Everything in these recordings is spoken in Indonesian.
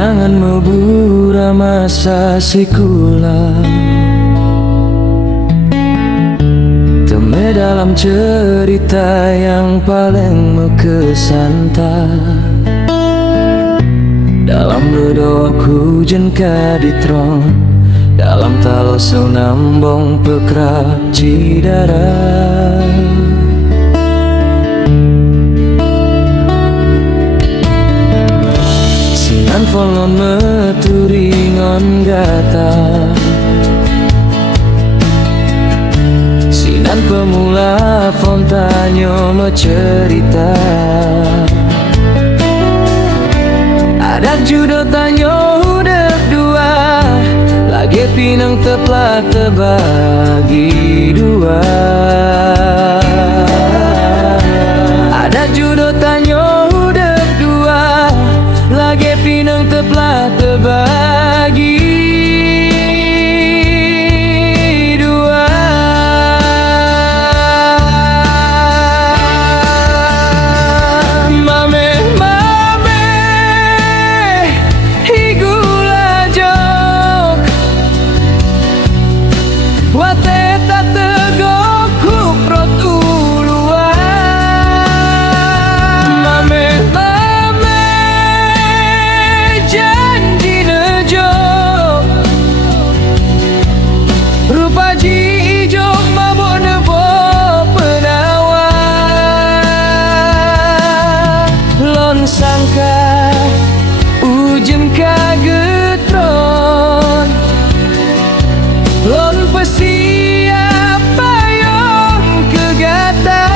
kenangan membura masa sikula, teme dalam cerita yang paling mekesanta. Dalam redok hujan kaditron, dalam talosau nambong pekrap cidara. Sinan folon meturingon gata, sinan pemula fontanyo mencerita. Ada judo tanyo udah dua, lagi pinang teplah terbagi dua. Ada judo tanyo udah dua, lagi pinang teplah terbagi dua. Mame mame higula jok, wate tak tegok kuprot ulua. Mame mame janji nejo, rupa ji ijo mabok nebo penawa. Lon sangka ujem kagetron, lon pesiap payung kegata,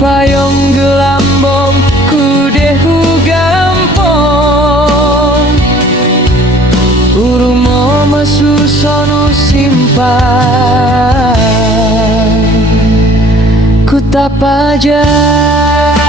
payung gelambong kudehu gampong, urumo masusonu simpan, ku tak pajak.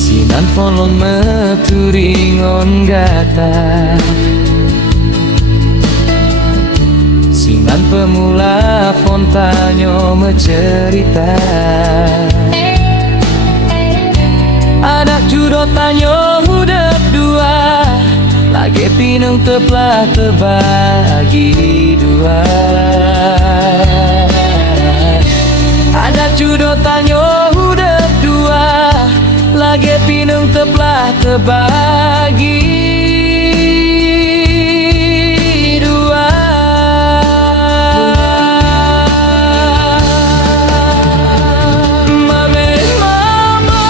Sinan folon meturingon gata, sinan pemula fontanyo mencerita. Anak judo tanyo udah dua, lagi pinang teplah terbagi dua. Anak judo tanyo udah dua, lagi pinang teplah terbagi dua. Mame mama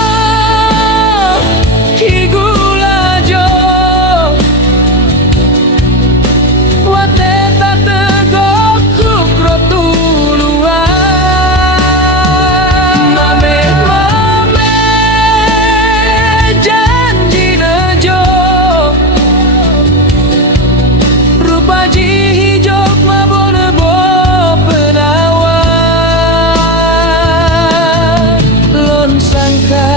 higula jok, wate tak tegok kukrot ulua. Mame mame janji nejo, rupa ji hijau mabok nebo penawa. Lon sangka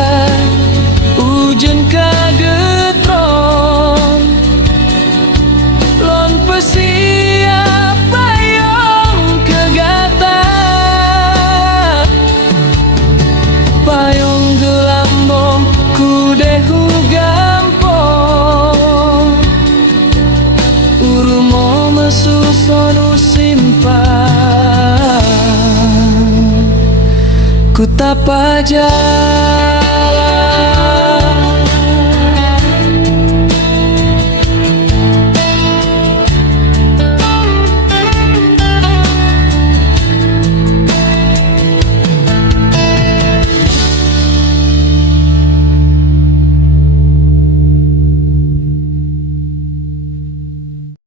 ujen kagetron, lon pesiap payung kegata, payung gelambong kudehu gampong, urumo mesusonu simpan, ku tak pajak.